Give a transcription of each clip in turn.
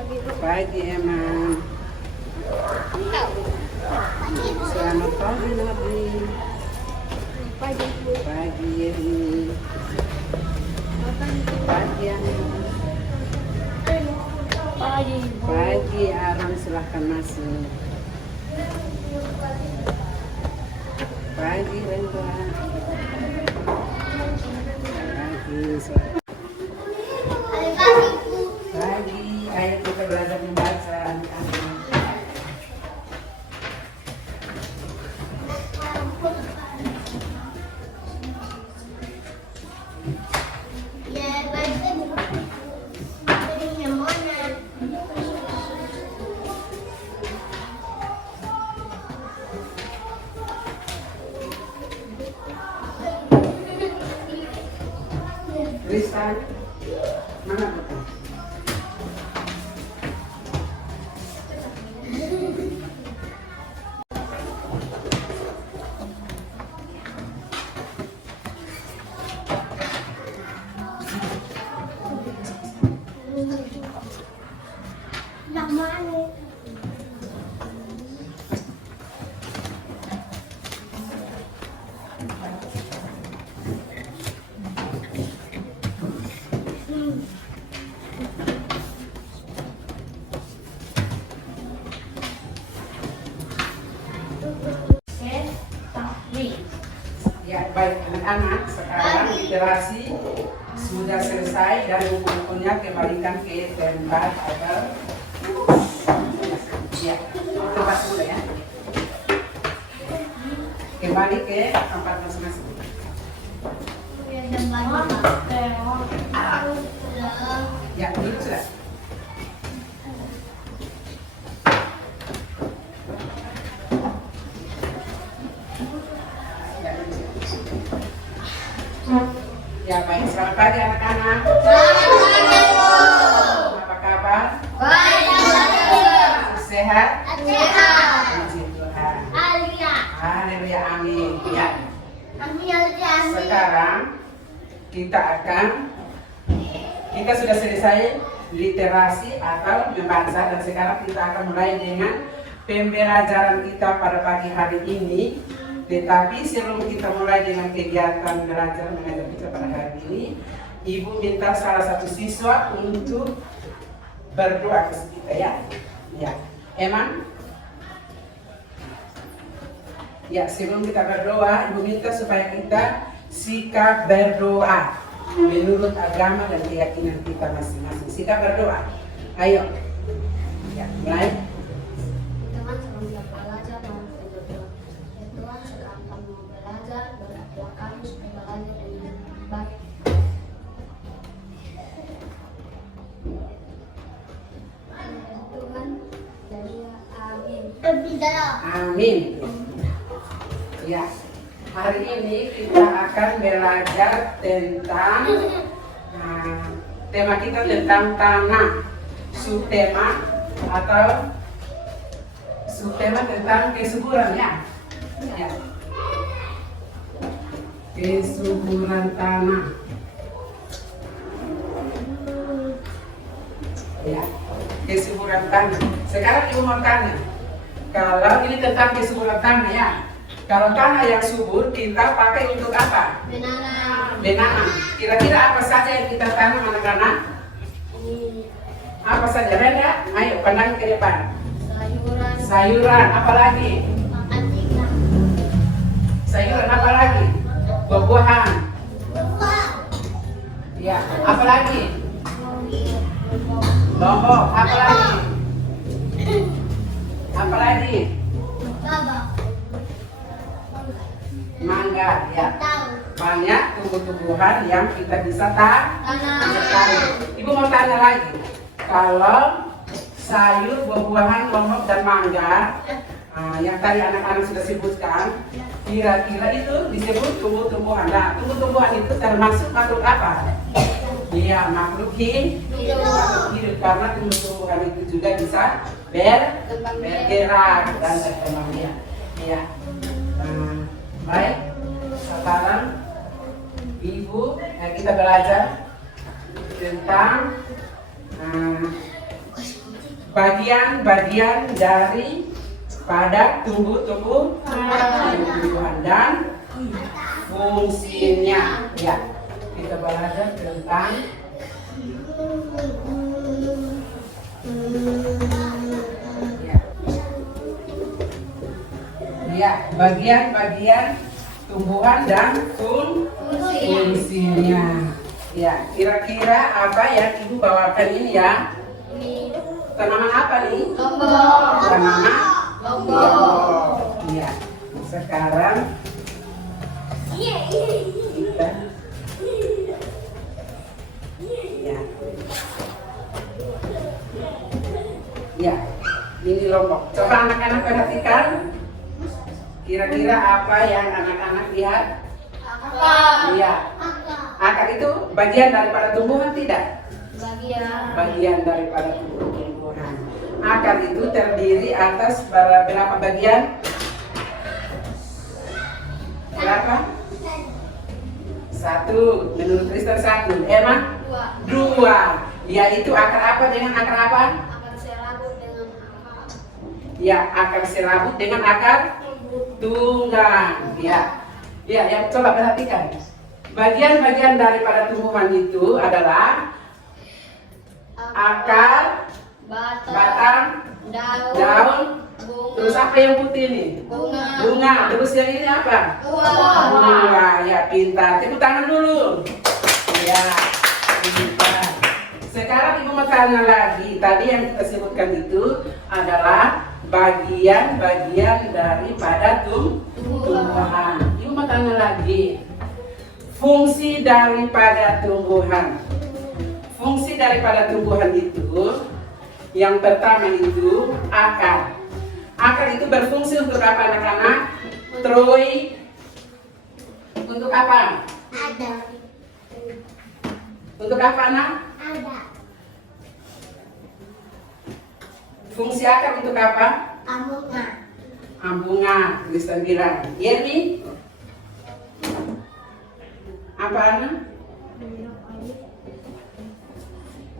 Pagi Eman. Selamat pagi Nabi. Pagi Yeri. Pagi Anon. Pagi Aron, silahkan masuk. Pagi Rendra. Pagi, ayo kita belajar membaca anak-anak. Rizal, mana buku? Ya, baik anak-anak, sekarang literasi sudah selesai dan buku-bukunya kembalikan ke tempat agar ya, tempat dulu ya. Kembali ke tempat masing-masing. Ya, itu sudah. Ya baik, selamat pagi anak-anak. Apa kabar? Sehat? Puji Tuhan. Haleluya, amin. Ya. Sekarang kita sudah selesai literasi atau membaca dan sekarang kita akan mulai dengan pembelajaran kita pada pagi hari ini. Tetapi sebelum kita mulai dengan kegiatan belajar mengajar kita pada hari ini, Ibu minta salah satu siswa untuk berdoa ke kita ya. Ya, Eman. Ya, sebelum kita berdoa, Ibu minta supaya kita sikap berdoa menurut agama dan keyakinan kita masing-masing. Sikap berdoa. Ayo. Ya, mulai. Amin. Ya, hari ini kita akan belajar tentang tema kita tentang tanah. Subtema tentang kesuburan ya. Ya. Kesuburan tanah. Ya, kesuburan tanah. Sekarang Ibu mau tanya. Kalau ini tentang kesuburan tanah ya, kalau tanah yang subur kita pakai untuk apa? Menanam. Kira-kira apa saja yang kita tanam anak-anak? Apa saja? Reda? Ayo pandang ke depan. Sayuran. Apa lagi? Sayuran apa lagi? Buah-buahan. Ya. Apa lagi? Lombok. Apa lagi? Apa lagi? Mangga ya. Banyak tumbuh-tumbuhan yang kita bisa tanam. Ibu mau tanya lagi. Kalau sayur, buah-buahan, lombok dan mangga yang tadi anak-anak sudah sebutkan, kira-kira itu disebut tumbuh-tumbuhan. Nah, tumbuh-tumbuhan itu termasuk makhluk apa? Iya, makhluk hidup karena tumbuh-tumbuhan itu juga bisa bergerak dan berkembang ya. Ya. Baik, sekarang Ibu kita belajar tentang bagian-bagian dari pada tumbuh-tumbuhan dan fungsinya. Ya, kita belajar tentang bagian-bagian tumbuhan dan fungsinya. Ya, kira-kira apa yang ibu bawakan ini ya? Tanaman apa nih? Lombok. Tanaman Lombok. Iya. Sekarang kita ya, ini lombok. Coba anak-anak perhatikan. Kira-kira apa yang anak-anak lihat? Akar. Iya. Akar itu bagian daripada tumbuhan tidak? Bagian daripada tumbuhan. Akar itu terdiri atas berapa bagian? Berapa? Satu. Menurut Kristen satu. Emang? Dua. Yaitu akar apa dengan akar apa? Akar serabut dengan akar. Ya, akar serabut dengan akar tunggang. Ya. Ya, yang coba perhatikan. Bagian-bagian daripada tumbuhan itu adalah akar, batang, daun, terus apa yang putih ini? Bunga. Terus yang ini apa? Buah. Ya, pintar. Tepuk tangan dulu. Ya, pintar. Sekarang ibu mau tanya lagi. Tadi yang kita sebutkan itu adalah bagian-bagian daripada tumbuhan. Ibu mau tanya lagi. Fungsi daripada tumbuhan. Fungsi daripada tumbuhan itu, yang pertama itu akar. Akar itu berfungsi untuk apa anak-anak? Troy. Untuk apa? Ada. Untuk apa anak? Ada. Fungsi akar untuk apa? Ambungan. Ambungan. Kristen bilang. Yerni? Apa anak?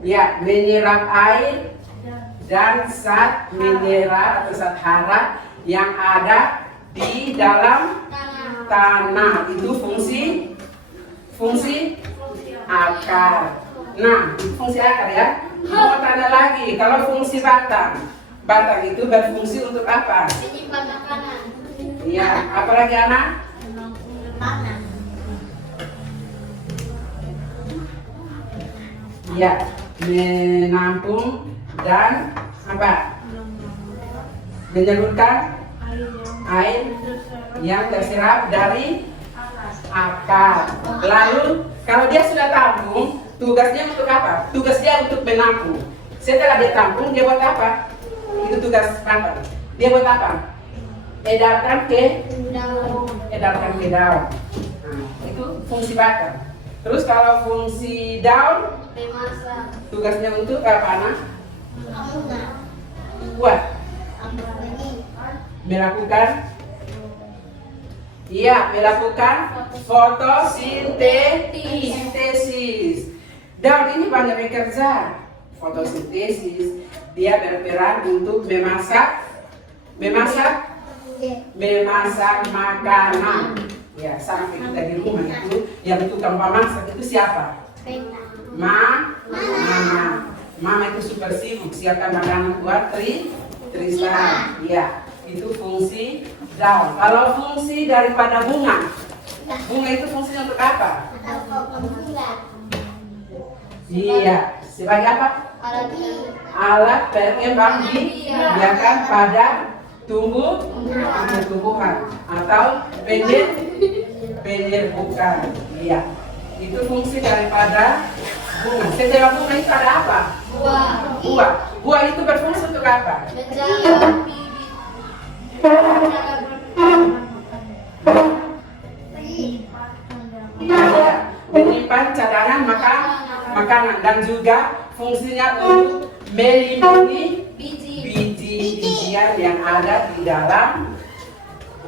Ya, menyerap air dan zat mineral atau zat hara yang ada di dalam tanah. Itu fungsi akar. Nah, fungsi akar ya. Mau tanya lagi, kalau fungsi batang itu berfungsi untuk apa? Menyimpan makanan. Iya, apalagi anak? Panas. Ya, menampung dan apa? Menyalurkan air yang terserap dari akar. Lalu kalau dia sudah tampung, tugasnya untuk apa? Tugas dia untuk menampung. Setelah dia tampung, dia buat apa? Itu tugas batang. Dia buat apa? Edarkan ke daun. Nah, itu fungsi batang. Terus kalau fungsi daun, Memasak. tugasnya untuk apa anak? Ambungan. Buat melakukan fotosintesis. Daun ini banyak bekerja. Fotosintesis, dia berperan untuk memasak makanan. Ya, sampai kita di rumah itu yang tukang pemasak itu siapa? Mama itu super sibuk siapkan makanan buat Tristan. Ya, itu fungsi daun. Kalau fungsi daripada bunga itu fungsinya untuk apa? Iya, sebagai apa? Alat berkembang biakan pada tumbuhan atau penyerbukan. Iya, itu fungsi daripada bunga. Setelah bunga itu ada apa? Buah itu berfungsi untuk apa? Menyimpan cadangan makanan dan juga fungsinya untuk melindungi biji-bijian yang ada di dalam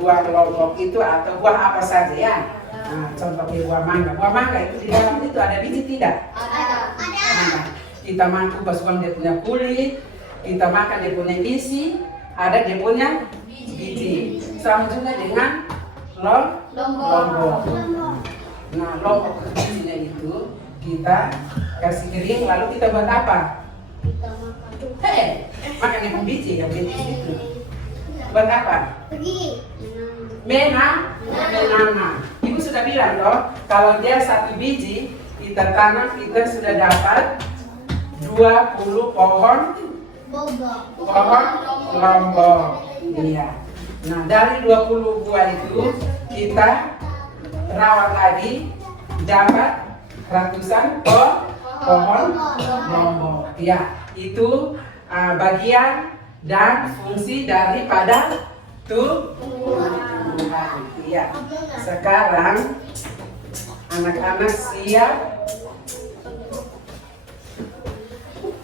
buah lombok itu atau buah apa saja ya. Nah, contohnya buah mangga. Buah mangga itu di dalam itu ada biji tidak? Ada. Nah, kita mampu basuhan dia punya kulit, kita makan dia punya isi, ada dia punya biji. Sama juga dengan lombok. Nah, lombok bijinya itu kita kasih kering, lalu kita buat apa? Kita makan. Hei, makan yang biji yang biji itu. Buat apa? Pergi. Menanam. Ibu sudah bilang loh, kalau dia satu biji kita tanam, kita sudah dapat 20 pohon lombok. Iya. Nah, dari 20 buah itu kita rawat lagi, dapat ratusan pohon lombok. Ya, itu bagian dan fungsi daripada tumbuhan. Ya, sekarang anak-anak siap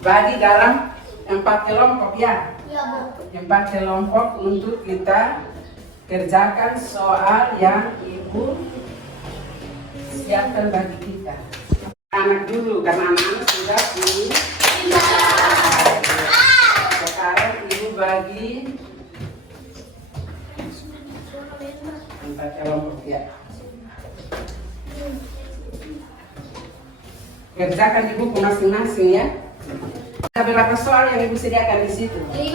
bagi dalam 4 kelompok ya. 4 kelompok untuk kita kerjakan soal yang ibu siapkan bagi kita. Anak dulu, karena anak-anak sudah sekarang ibu bagi 4 kelompok ya. Kerjakan di buku masing-masing ya. Ada berapa soal yang ibu sediakan di situ? 5.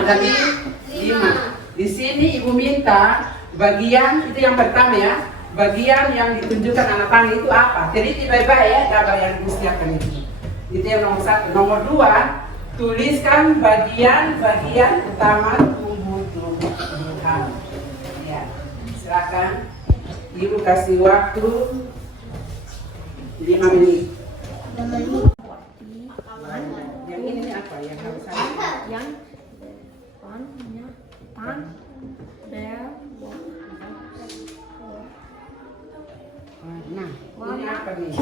Ada 5. Di sini ibu minta bagian itu yang pertama ya. Bagian yang ditunjukkan anak tangga itu apa? Jadi baik-baik ya gambar yang ibu sediakan itu. Itu yang nomor 1. Nomor 2, tuliskan bagian-bagian utama tumbuh-tumbuhan. Ya, silakan. Ibu kasih waktu 5 menit. Yang ini apa? Yang harus ada? Yang pan bel. Nah, ini apa nih?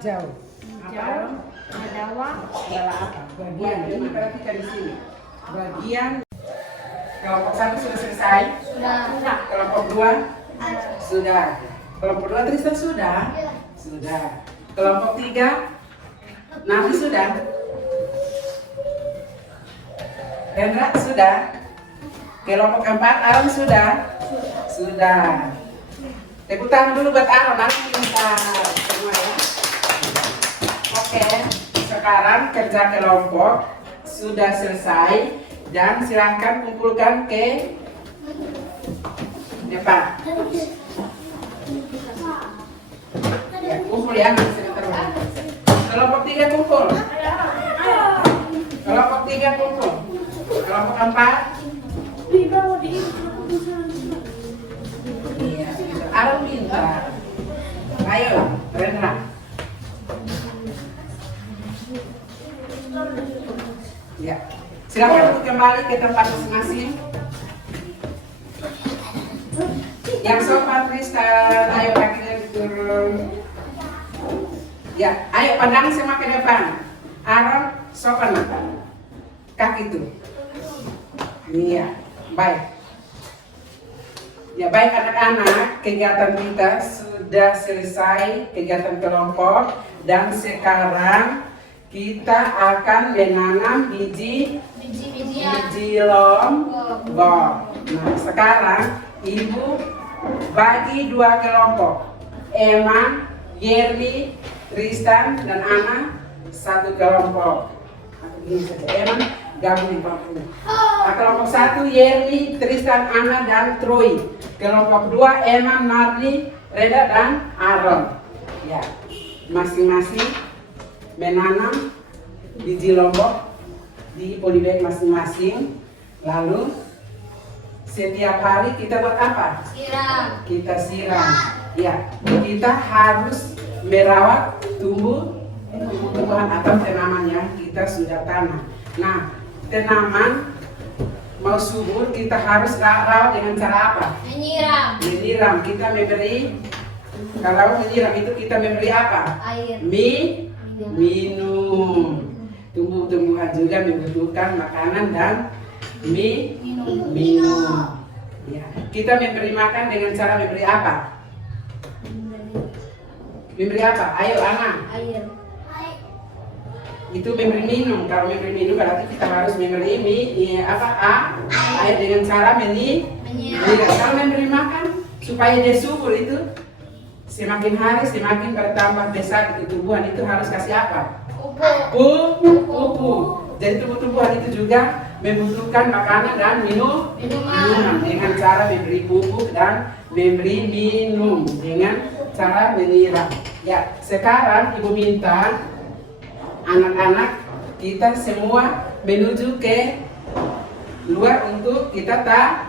Jauh. Hijau, adawa, Adalah apa? Bagian. Ini perhatikan di sini. Bagian. Kelompok 1 sudah selesai. Sudah. Kelompok 2 sudah. Kelompok 2 Tristan sudah. Sudah. Kelompok 3 Nabi sudah. Hendra sudah. Kelompok 4 Aaron sudah. Sudah. Tepuk tangan dulu buat Aaron, nanti kita semua ya. Oke, sekarang kerja kelompok sudah selesai dan silahkan kumpulkan ke depan. Ya, kumpul ya, nanti sebentar lagi. Kelompok 3 kumpul. Kelompok 3 kumpul. Kelompok 4. Iya, Aaron minta. Ayo, Rendra. Ya, silakan kembali ke tempat masing-masing. Yang sopan Tristan, ayo kakinya diturun. Ya, ayo pandang semua ke depan. Aaron, sopan mata. Kaki itu. Iya, baik. Ya baik anak-anak, kegiatan kita sudah selesai, kegiatan kelompok, dan sekarang kita akan menanam biji lombok. Nah, sekarang ibu bagi 2 kelompok. Emma, Yerli, Tristan, dan Ana 1 kelompok. Ini saja Emma gabung di kelompok. Nah, kelompok 1 Yerli, Tristan, Ana, dan Troy. Kelompok 2 Emma, Marli, Reda, dan Aaron. Ya, masing-masing menanam biji lombok di polybag masing-masing. Lalu setiap hari kita buat apa? Siram. Kita siram. Ya, kita harus merawat tumbuhan atau tanaman yang kita sudah tanam. Nah, tanaman mau subur kita harus rawat dengan cara apa? Menyiram. Menyiram. Kita memberi, kalau menyiram itu kita memberi apa? Air. Minum. Tumbuh-tumbuhan juga membutuhkan makanan dan minum. Ya. Kita memberi makan dengan cara memberi apa? Memberi apa? Ayo Ana. Air. itu memberi minum. Kalau memberi minum berarti kita harus memberi air dengan cara menyiram. Kalau memberi makan supaya dia subur itu semakin hari semakin bertambah besar itu tumbuhan, itu harus kasih apa? Pupuk. Jadi tumbuh-tumbuhan itu juga membutuhkan makanan dan minuman dengan cara memberi pupuk dan memberi minum dengan cara menyiram. Ya, sekarang ibu minta anak-anak kita semua menuju ke luar untuk kita tanam.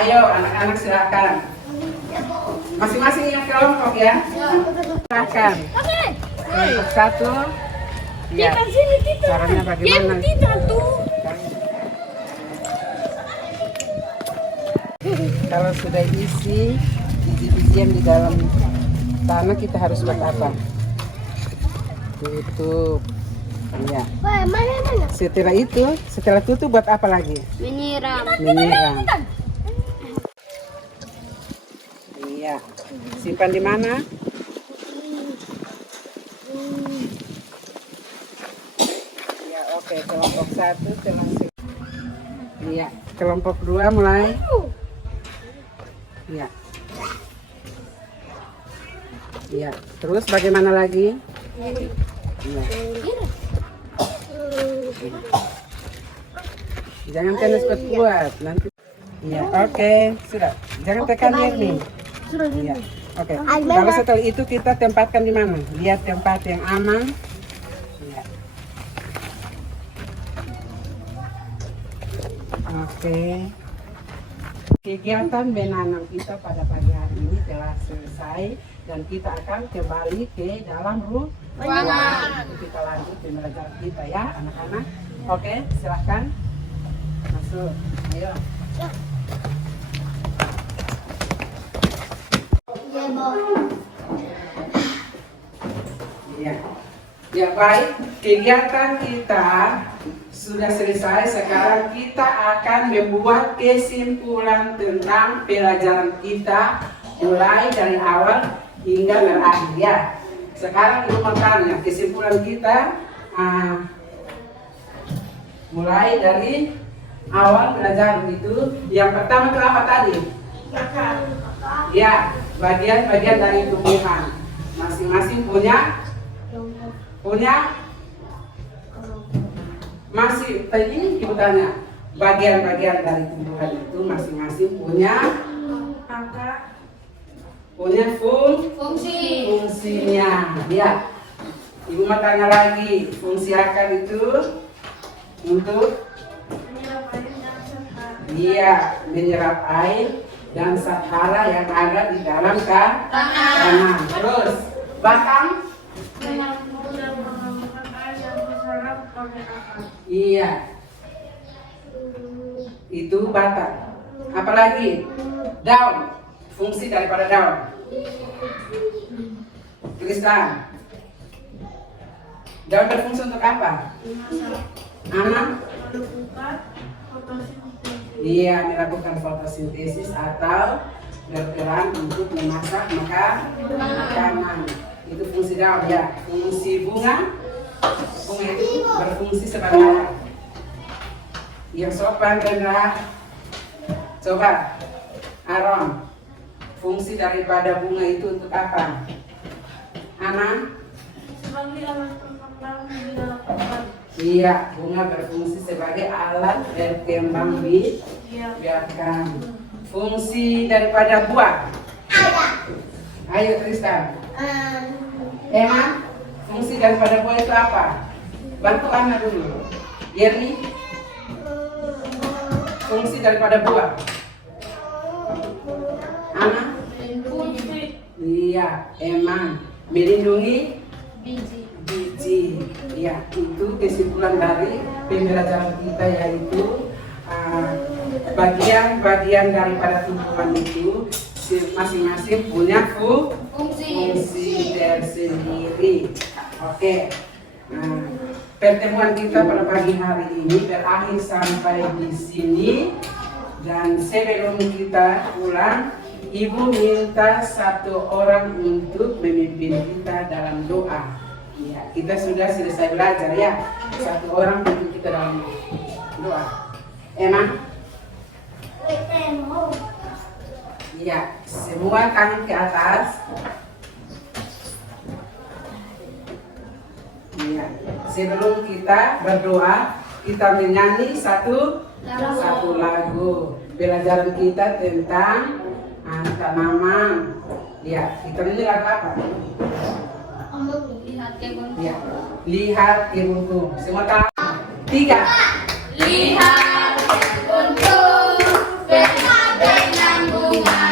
Ayo anak-anak silakan. Masing-masing yang kelompok ya. Silakan. Kelompok satu. Ya. Caranya bagaimana? Kalau sudah isi biji-bijian di dalam tanah, kita harus buat apa? Tutup. Ya. Setelah tutup buat apa lagi? Menyiram. Iya. Simpan di mana? Ya, oke. Kelompok satu langsung. Iya. Kelompok dua mulai. Iya. Iya. Terus bagaimana lagi? Iya. Jangan tenis kuat nanti. Iya, oke, sudah. Jangan tekan nih. Iya, oke. Kalau setelah itu kita tempatkan di mana? Lihat tempat yang aman. Iya. Oke. Kegiatan menanam kita pada pagi hari ini telah selesai dan kita akan kembali ke dalam ruangan. Kita lanjut pembelajaran kita ya anak-anak. Oke, silahkan masuk. Ayo. Ya. Ya baik, kegiatan kita sudah selesai. Sekarang kita akan membuat kesimpulan tentang pelajaran kita mulai dari awal hingga berakhir ya. Sekarang ibu mau tanya kesimpulan kita mulai dari awal belajar itu. Yang pertama itu apa tadi? Ya, bagian-bagian dari tumbuhan. Masing-masing punya masih tadi ini ibu tanya bagian-bagian dari tumbuhan itu masing-masing punya fungsinya ya. Ibu mau tanya lagi, fungsi akar itu untuk menyerap air dan zat hara yang ada di dalam tanah. Terus batang iya, itu batang. Apalagi daun, fungsi daripada daun. Tristan, daun berfungsi untuk apa? Iya, melakukan fotosintesis atau berperan untuk memasak makanan. Itu fungsi daun ya. Fungsi bunga itu berfungsi sebagai yang sopan dan coba Aaron, fungsi daripada bunga itu untuk apa? Ana? Sebagai alat pengembang biakan. Iya, bunga berfungsi sebagai alat berkembang biakan. Fungsi daripada buah. Ayo Tristan. Emma, fungsi daripada buah itu apa? Bantu Ana dulu. Yerni, fungsi daripada buah. Ana? Iya, emang melindungi biji. Ya, itu kesimpulan dari pembelajaran kita, yaitu bagian-bagian daripada tumbuhan itu masing-masing punya fungsi tersendiri. Oke. Pertemuan kita pada pagi hari ini berakhir sampai di sini, dan sebelum kita pulang, Ibu minta satu orang untuk memimpin kita dalam doa. Ya, kita sudah selesai belajar ya. Satu orang pimpin kita dalam doa. Emang? Ya, semua tangan ke atas. Ya, sebelum kita berdoa, kita menyanyi satu lagu. Pelajaran kita tentang tanaman. Ya, kita nyanyi lagu apa? Lihat kebunku. Ya, lihat kebunku. Semua tangan. 3. Lihat kebunku penuh dengan bunga,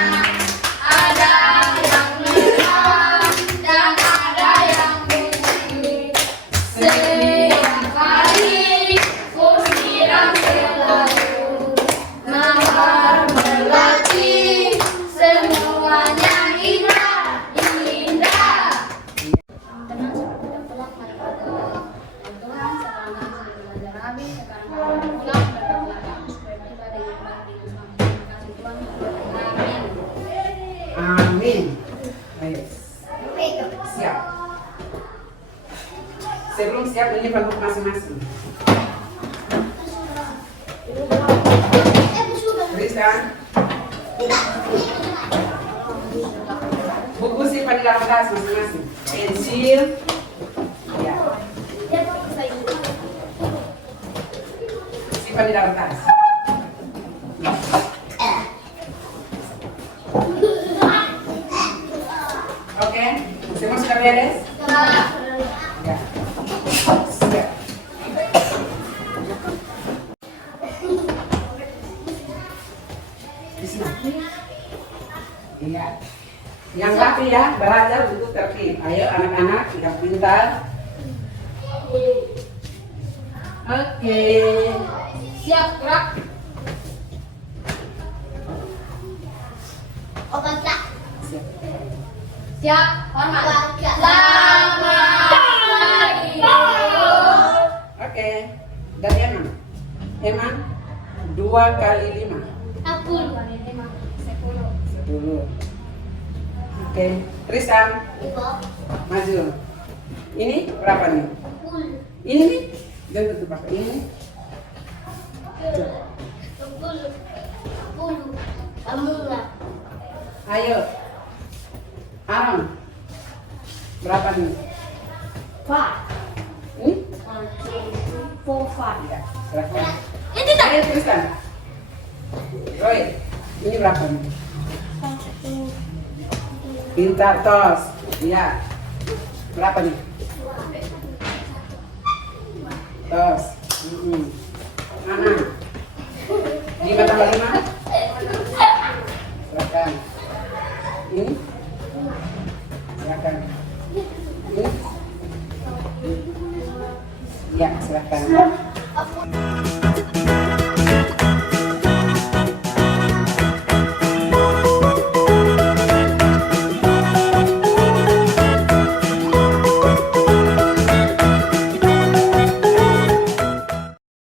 ada yang merah dan ada yang putih. Setiap hari ku siram selalu, mawar melati, semuanya indah. Tenang, seperti pelak mari berdoa. Tuhan, sekarang kami belajar habis, sekarang kami pulang berdoa supaya kita dengan baik di Islam. Terima kasih Tuhan. Amin. Amin. Ayo. Siap. Sebelum siap menyimpan buku masing-masing. Tuliskan. Buku simpan di dalam tas masing-masing. Pensil. Ya. Simpan di dalam tas. Oke, semua sudah beres? Ya. Siap. Di sini. Iya. Yang rapi ya, belajar untuk tertib. Ayo anak-anak yang pintar. Oke. Siap, gerak. Siap. Siap, hormat. Selamat pagi. Oke. Dan Emang 2 kali 5. 10. Oke. Tristan, maju. Ini berapa nih? Ini nih. Jangan tutup pakai ini. Ayo. Aram. Berapa nih? Ini? Ya, silahkan. Ayo Tristan. Roy, ini berapa nih? Pintar tos. Iya. Berapa nih? Tos. Mana? 5 tambah 5? Silakan. Ini? Silakan. Ini? Ya, silakan.